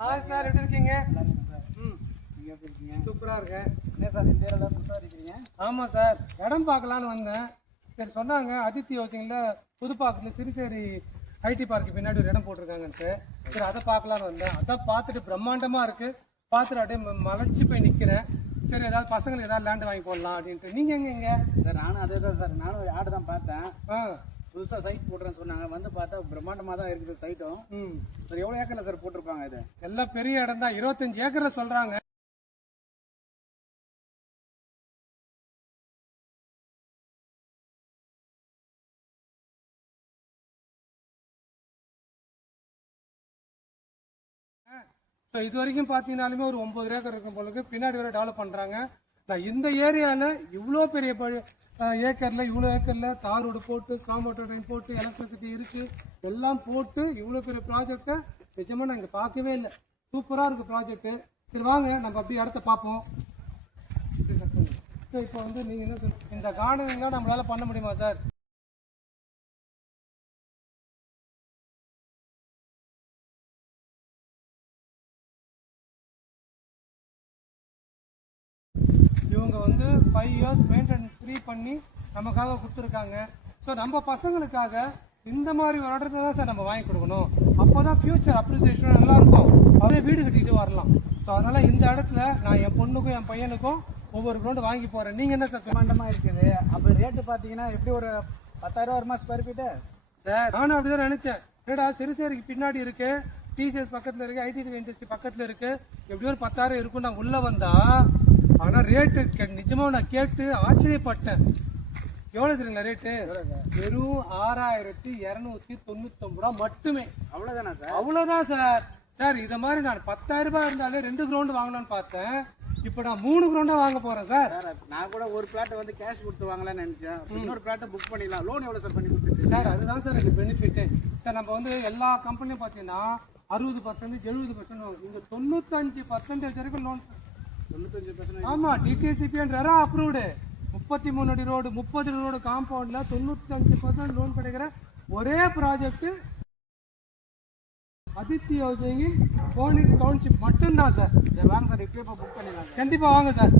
Sir எப்படி இருக்கீங்க? Sir. நீங்கள் எப்படி இருக்கீங்க? சூப்பராக இருக்கேன். என்ன சார் இந்த ஏரியாவில் புதுசாக இருக்கிறீங்க? ஆமாம் சார், இடம் பார்க்கலான்னு வந்தேன். சரி சொன்னாங்க அதித்தி ஹவுசிங்கில் புதுப்பாக்கத்தில் சிறுசேரி ஐடி பார்க்கு பின்னாடி ஒரு இடம் போட்டிருக்காங்கன்ட்டு. சரி அதை பார்க்கலான்னு வந்தேன். அதான் பார்த்துட்டு பிரம்மாண்டமாக இருக்குது. பார்த்துட்டு அப்படியே மலைச்சு போய் நிற்கிறேன். சரி ஏதாவது பசங்களுக்கு ஏதாவது லேண்டு வாங்கி போடலாம் அப்படின்ட்டு. நீங்கள் எங்கே? சார் நானும் அதே தான் சார். நானும் ஒரு ஆடு தான் பார்த்தேன். புதுசாக சைட் போடுறேன்னு சொன்னாங்க. வந்து பார்த்தா பிரம்மாண்டமாக தான் இருக்குது சைட்டும். சார் எவ்வளோ ஏக்கரில் சார் போட்டிருப்பாங்க? இது எல்லாம் பெரிய இடம் தான், 25 ஏக்கரில் சொல்கிறாங்க. ஸோ இது வரைக்கும் பார்த்தீங்கன்னாலுமே ஒரு 9 ஏக்கர் இருக்கும் போலுக்கு. பின்னாடி வரை டெவலப் பண்ணுறாங்க. நான் இந்த ஏரியாவில் இவ்வளோ பெரிய ஏக்கரில் தார் ரோடு போட்டு, காம்பவுண்ட் லைன் போட்டு, எலக்ட்ரிசிட்டி இருக்குது, எல்லாம் போட்டு இவ்வளோ பெரிய ப்ராஜெக்டை நிஜமாக நான் இங்கே பார்க்கவே இல்லை. சூப்பராக இருக்குது ப்ராஜெக்ட்டு. சரி வாங்க நம்ம அப்படியே இடத்த பார்ப்போம். இப்போ வந்து நீங்கள் என்ன இந்த கார்டனிங்லாம் நம்மளால் பண்ண முடியுமா சார்? இவங்க வந்து 5 இயர்ஸ் மெயின்டெனன்ஸ் ஃப்ரீ பண்ணி நமக்காக கொடுத்துருக்காங்க. ஸோ நம்ம பசங்களுக்காக இந்த மாதிரி ஒரு இடத்துல தான் சார் நம்ம வாங்கி கொடுக்கணும். அப்போ தான் ஃபியூச்சர் அப்ரிசியேஷன் நல்லா இருக்கும். அப்படியே வீடு கட்டிட்டு வரலாம். ஸோ அதனால் இந்த இடத்துல நான் என் பொண்ணுக்கும் என் பையனுக்கும் ஒவ்வொரு கிரௌண்டு வாங்கி போகிறேன். நீங்கள் என்ன சார்? பிரம்மாண்டமாக இருக்குது. அப்போ ரேட்டு பார்த்தீங்கன்னா எப்படி ஒரு 10,000 வருமா ஸ்கொயர் ஃபீட்டு? சார் நானும் அப்படி தான் நினச்சேன். ஏடா சிறுசேரிக்கு பின்னாடி இருக்கு, டிசிஎஸ் பக்கத்தில் இருக்குது, ஐடி இண்டஸ்ட்ரி பக்கத்தில் இருக்குது, எப்படி ஒரு 10,000 இருக்கும். நான் உள்ளே வந்தா ஆனால் ரேட்டு நிஜமாக நான் கேட்டு ஆச்சரியப்பட்டேன். எவ்வளோ தெரியுங்களா ரேட்டு? வெறும் 6,299 ரூபா மட்டுமே. அவ்வளோதானா சார்? அவ்வளோதான் சார். சார் இதை மாதிரி நான் 10,000 ரூபாய் இருந்தாலே 2 கிரவுண்டு வாங்கலான்னு பார்த்தேன். இப்போ நான் 3 கிரவுண்டாக வாங்க போகிறேன் சார். நான் கூட ஒரு பிளாட்டை வந்து கேஷ் கொடுத்து வாங்கலாம்னு நினச்சேன். இன்னொரு பிளாட்டை புக் பண்ணிடலாம். லோன் எவ்வளோ சார் பண்ணி கொடுத்துருக்கு சார்? அதுதான் சார் எனக்கு பெனிஃபிட்டு. சார் நம்ம வந்து எல்லா கம்பெனியும் பார்த்தீங்கன்னா 60%, 70% வாங்க. இங்கே 95% வரைக்கும் லோன் சார். 95%? ஆமாம், டிடிசிபின்ற அப்ரூவ்டு. 33 அடி ரோடு, 30 அடி ரோடு காம்பவுண்டில் 95% லோன் கிடைக்கிற ஒரே project Aditi housing phonics township மட்டும்தான் சார். சரி வாங்க சார், இப்போ புக் பண்ணிடலாம். கண்டிப்பாக வாங்க சார்.